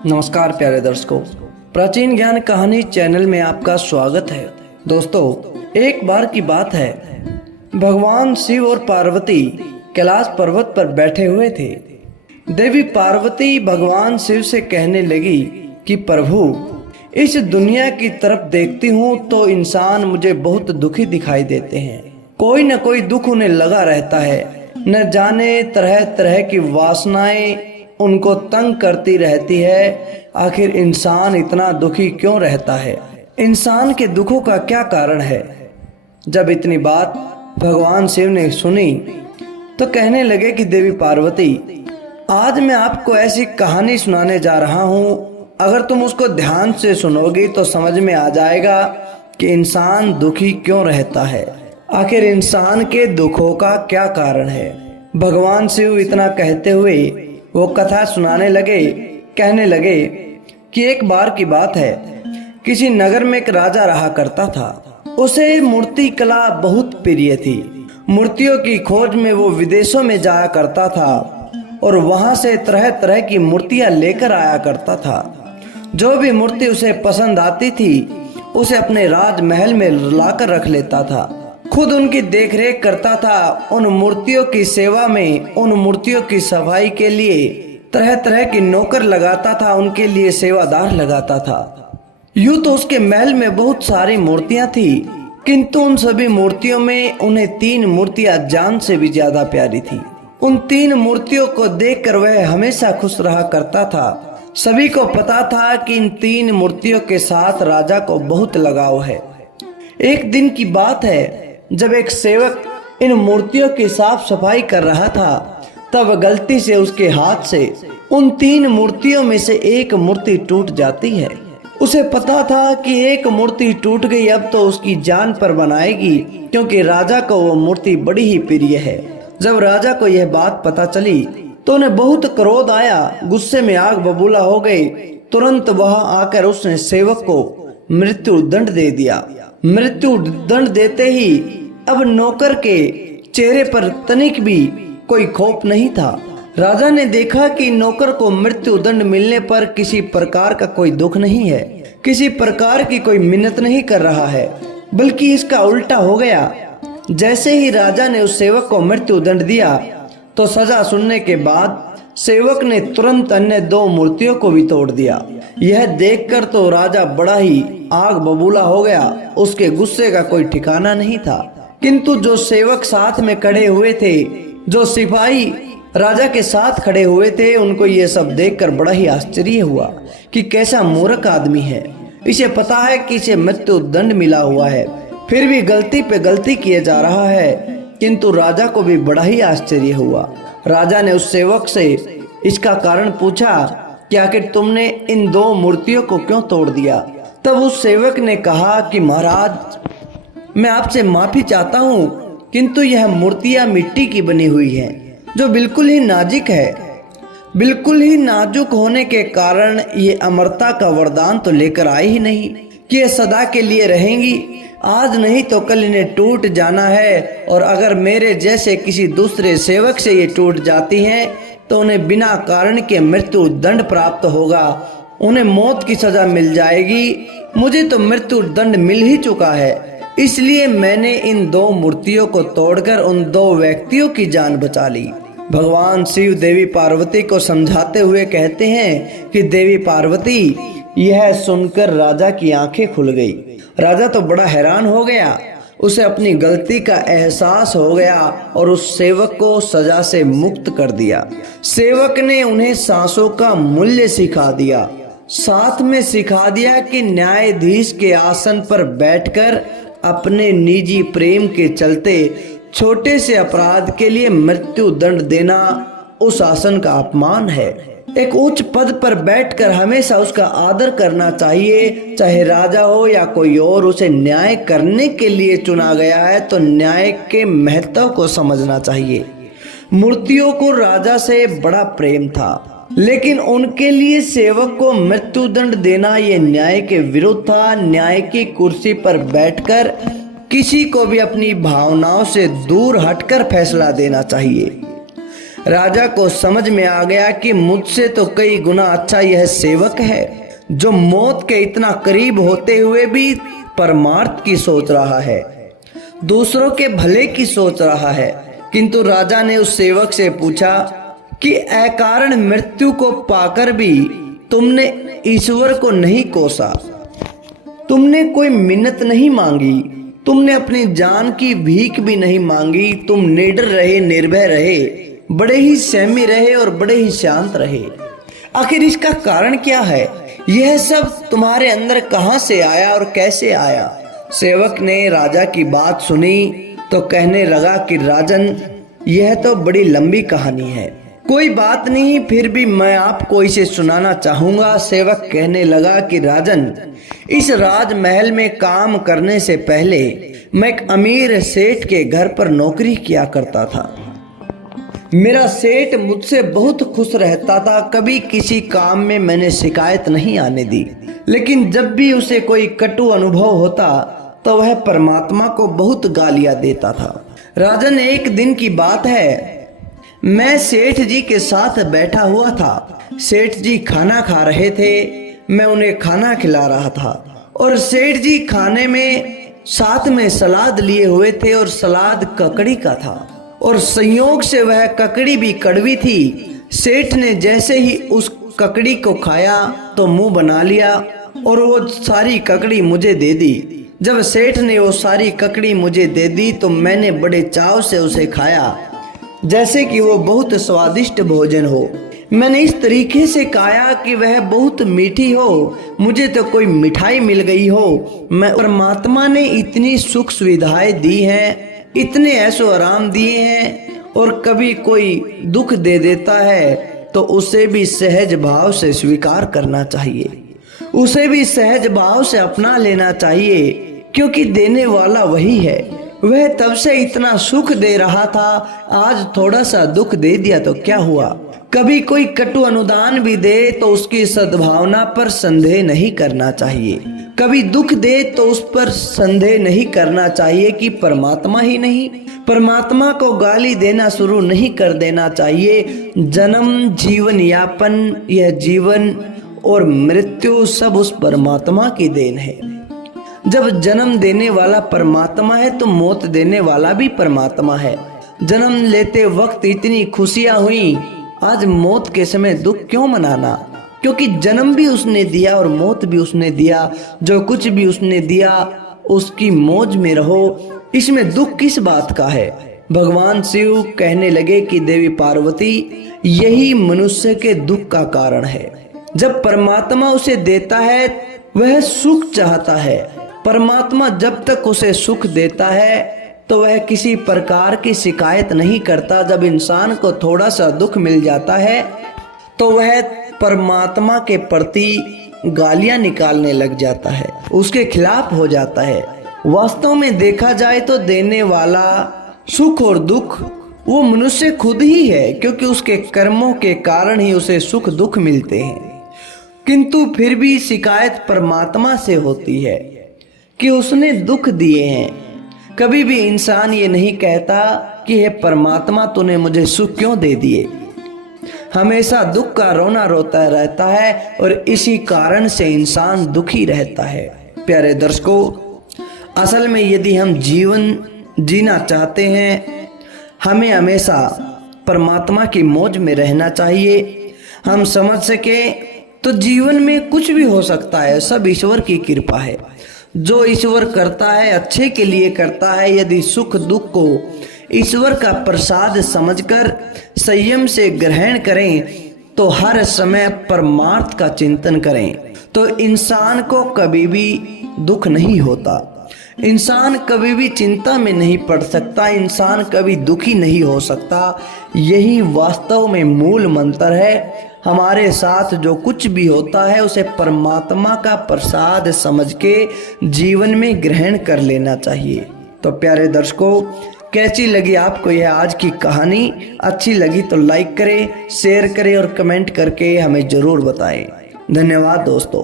नमस्कार प्यारे दर्शकों, प्राचीन ज्ञान कहानी चैनल में आपका स्वागत है। दोस्तों, एक बार की बात है, भगवान शिव और पार्वती कैलाश पर्वत पर बैठे हुए थे। देवी पार्वती भगवान शिव से कहने लगी कि प्रभु, इस दुनिया की तरफ देखती हूँ तो इंसान मुझे बहुत दुखी दिखाई देते हैं। कोई न कोई दुख उन्हें लगा रहता है, न जाने तरह तरह की वासनाएं उनको तंग करती रहती है। आखिर इंसान इतना दुखी क्यों रहता है? इंसान के दुखों का क्या कारण है? जब इतनी बात भगवान शिव ने सुनी तो कहने लगे कि देवी पार्वती, आज मैं आपको ऐसी कहानी सुनाने जा रहा हूँ, अगर तुम उसको ध्यान से सुनोगी तो समझ में आ जाएगा कि इंसान दुखी क्यों रहता है, आखिर इंसान के दुखों का क्या कारण है। भगवान शिव इतना कहते हुए वो कथा सुनाने लगे। कहने लगे कि एक बार की बात है, किसी नगर में एक राजा रहा करता था। उसे मूर्ति कला बहुत प्रिय थी। मूर्तियों की खोज में वो विदेशों में जाया करता था और वहां से तरह तरह की मूर्तियां लेकर आया करता था। जो भी मूर्ति उसे पसंद आती थी उसे अपने राजमहल में लाकर रख लेता था। खुद उनकी देखरेख करता था। उन मूर्तियों की सेवा में, उन मूर्तियों की सफाई के लिए तरह तरह की नौकर लगाता था, उनके लिए सेवादार लगाता था। यूं तो उसके महल में बहुत सारी मूर्तियां थी, किंतु उन सभी मूर्तियों में उन्हें 3 मूर्तियां जान से भी ज्यादा प्यारी थी। उन 3 मूर्तियों को देखकर वह हमेशा खुश रहा करता था। सभी को पता था कि इन 3 मूर्तियों के साथ राजा को बहुत लगाव है। एक दिन की बात है, जब एक सेवक इन मूर्तियों की साफ सफाई कर रहा था, तब गलती से उसके हाथ से उन 3 मूर्तियों में से एक मूर्ति टूट जाती है। उसे पता था कि एक मूर्ति टूट गई, अब तो उसकी जान पर बनाएगी, क्योंकि राजा को वो मूर्ति बड़ी ही प्रिय है। जब राजा को यह बात पता चली तो उन्हें बहुत क्रोध आया, गुस्से में आग बबूला हो गए। तुरंत वहां आकर उसने सेवक को मृत्यु दंड दे दिया। मृत्यु दंड देते ही अब नौकर के चेहरे पर तनिक भी कोई खौफ नहीं था। राजा ने देखा कि नौकर को मृत्यु दंड मिलने पर किसी प्रकार का कोई दुख नहीं है, किसी प्रकार की कोई मिन्नत नहीं कर रहा है, बल्कि इसका उल्टा हो गया। जैसे ही राजा ने उस सेवक को मृत्यु दंड दिया तो सजा सुनने के बाद सेवक ने तुरंत अन्य 2 मूर्तियों को भी तोड़ दिया। यह देखकर तो राजा बड़ा ही आग बबूला हो गया। उसके गुस्से का कोई ठिकाना नहीं था। किंतु जो सेवक साथ में खड़े हुए थे, जो सिपाही राजा के साथ खड़े हुए थे, उनको ये सब देखकर बड़ा ही आश्चर्य हुआ कि कैसा मूर्ख आदमी है। इसे पता है कि इसे मृत्यु दंड मिला हुआ है, फिर भी गलती पे गलती किए जा रहा है। किंतु राजा को भी बड़ा ही आश्चर्य हुआ। राजा ने उस सेवक से इसका कारण पूछा कि आखिर तुमने इन 2 मूर्तियों को क्यों तोड़ दिया। तब उस सेवक ने कहा कि महाराज, मैं आपसे माफी चाहता हूँ, किंतु यह मूर्तियां मिट्टी की बनी हुई हैं, जो बिल्कुल ही नाजुक है। बिल्कुल ही नाजुक होने के कारण ये अमरता का वरदान तो लेकर आई ही नहीं कि ये सदा के लिए रहेंगी। आज नहीं तो कल इन्हें टूट जाना है, और अगर मेरे जैसे किसी दूसरे सेवक से ये टूट जाती हैं तो उन्हें बिना कारण के मृत्यु दंड प्राप्त होगा, उन्हें मौत की सजा मिल जाएगी। मुझे तो मृत्यु दंड मिल ही चुका है, इसलिए मैंने इन 2 मूर्तियों को तोड़कर उन 2 व्यक्तियों की जान बचा ली। भगवान शिव देवी पार्वती को समझाते हुए कहते हैं कि देवी पार्वती, यह सुनकर राजा की आंखें खुल गई। राजा तो बड़ा हैरान हो गया। उसे अपनी गलती का एहसास हो गया और उस सेवक को सजा से मुक्त कर दिया। सेवक ने उन्हें सांसों का मूल्य सिखा दिया, साथ में सिखा दिया कि न्यायाधीश के आसन पर बैठकर अपने निजी प्रेम के चलते छोटे से अपराध के लिए मृत्यु दंड देना उस आसन का अपमान है। एक उच्च पद पर बैठकर हमेशा उसका आदर करना चाहिए, चाहे राजा हो या कोई और। उसे न्याय करने के लिए चुना गया है तो न्याय के महत्व को समझना चाहिए। मूर्तियों को राजा से बड़ा प्रेम था, लेकिन उनके लिए सेवक को मृत्यु दंड देना ये न्याय के विरुद्ध था। न्याय की कुर्सी पर बैठकर किसी को भी अपनी भावनाओं से दूर हटकर फैसला देना चाहिए। राजा को समझ में आ गया कि मुझसे तो कई गुना अच्छा यह सेवक है, जो मौत के इतना करीब होते हुए भी परमार्थ की सोच रहा है, दूसरों के भले की सोच रहा है। किंतु राजा ने उस सेवक से पूछा कि अकारण मृत्यु को पाकर भी तुमने ईश्वर को नहीं कोसा, तुमने कोई मिन्नत नहीं मांगी, तुमने अपनी जान की भीख भी नहीं मांगी, तुम निडर रहे, निर्भय रहे, बड़े ही संयमी रहे और बड़े ही शांत रहे। आखिर इसका कारण क्या है? यह सब तुम्हारे अंदर कहां से आया और कैसे आया? सेवक ने राजा की बात सुनी तो कहने लगा कि राजन, यह तो बड़ी लंबी कहानी है, कोई बात नहीं, फिर भी मैं आपको इसे सुनाना चाहूंगा। सेवक कहने लगा कि राजन, इस राजमहल में काम करने से पहले मैं एक अमीर सेठ के घर पर नौकरी किया करता था। मेरा सेठ मुझसे बहुत खुश रहता था, कभी किसी काम में मैंने शिकायत नहीं आने दी। लेकिन जब भी उसे कोई कटु अनुभव होता तो वह परमात्मा को बहुत गालियां देता था। राजन, एक दिन की बात है, मैं सेठ जी के साथ बैठा हुआ था। सेठ जी खाना खा रहे थे, मैं उन्हें खाना खिला रहा था और सेठ जी खाने में साथ में सलाद लिए हुए थे और सलाद ककड़ी का था और संयोग से वह ककड़ी भी कड़वी थी। सेठ ने जैसे ही उस ककड़ी को खाया तो मुंह बना लिया और वो सारी ककड़ी मुझे दे दी। जब सेठ ने वो सारी ककड़ी मुझे दे दी तो मैंने बड़े चाव से उसे खाया, जैसे कि वो बहुत स्वादिष्ट भोजन हो। मैंने इस तरीके से खाया कि वह बहुत मीठी हो, मुझे तो कोई मिठाई मिल गई हो। मैं परमात्मा ने इतनी सुख सुविधाएं दी हैं, इतने ऐशो आराम दिए हैं, और कभी कोई दुख दे देता है तो उसे भी सहज भाव से स्वीकार करना चाहिए, उसे भी सहज भाव से अपना लेना चाहिए, क्योंकि देने वाला वही है। वह तब से इतना सुख दे रहा था, आज थोड़ा सा दुख दे दिया तो क्या हुआ? कभी कोई कटु अनुदान भी दे तो उसकी सद्भावना पर संदेह नहीं करना चाहिए, कभी दुख दे तो उस पर संदेह नहीं करना चाहिए कि परमात्मा ही नहीं, परमात्मा को गाली देना शुरू नहीं कर देना चाहिए। जन्म, जीवन यापन, यह जीवन और मृत्यु सब उस परमात्मा की देन है। जब जन्म देने वाला परमात्मा है तो मौत देने वाला भी परमात्मा है। जन्म लेते वक्त इतनी खुशियां हुई, आज मौत के समय दुख क्यों मनाना? क्योंकि जन्म भी उसने दिया और मौत भी उसने दिया। जो कुछ भी उसने दिया उसकी मौज में रहो, इसमें दुख किस बात का है? भगवान शिव कहने लगे कि देवी पार्वती, यही मनुष्य के दुख का कारण है। जब परमात्मा उसे देता है वह सुख चाहता है। परमात्मा जब तक उसे सुख देता है तो वह किसी प्रकार की शिकायत नहीं करता। जब इंसान को थोड़ा सा दुख मिल जाता है तो वह परमात्मा के प्रति गालियां निकालने लग जाता है, उसके खिलाफ हो जाता है। वास्तव में देखा जाए तो देने वाला सुख और दुख वो मनुष्य खुद ही है, क्योंकि उसके कर्मों के कारण ही उसे सुख दुख मिलते हैं। किंतु फिर भी शिकायत परमात्मा से होती है कि उसने दुख दिए हैं। कभी भी इंसान ये नहीं कहता कि हे परमात्मा, तूने मुझे सुख क्यों दे दिए। हमेशा दुख का रोना रोता रहता है और इसी कारण से इंसान दुखी रहता है। प्यारे दर्शकों, असल में यदि हम जीवन जीना चाहते हैं, हमें हमेशा परमात्मा की मौज में रहना चाहिए। हम समझ सके तो जीवन में कुछ भी हो सकता है, सब ईश्वर की कृपा है। जो ईश्वर करता है अच्छे के लिए करता है। यदि सुख दुख को ईश्वर का प्रसाद समझकर संयम से ग्रहण करें तो हर समय परमार्थ का चिंतन करें तो इंसान को कभी भी दुख नहीं होता, इंसान कभी भी चिंता में नहीं पड़ सकता, इंसान कभी दुखी नहीं हो सकता। यही वास्तव में मूल मंत्र है। हमारे साथ जो कुछ भी होता है उसे परमात्मा का प्रसाद समझ के जीवन में ग्रहण कर लेना चाहिए। तो प्यारे दर्शकों, कैसी लगी आपको यह आज की कहानी? अच्छी लगी तो लाइक करें, शेयर करें और कमेंट करके हमें ज़रूर बताएं। धन्यवाद दोस्तों।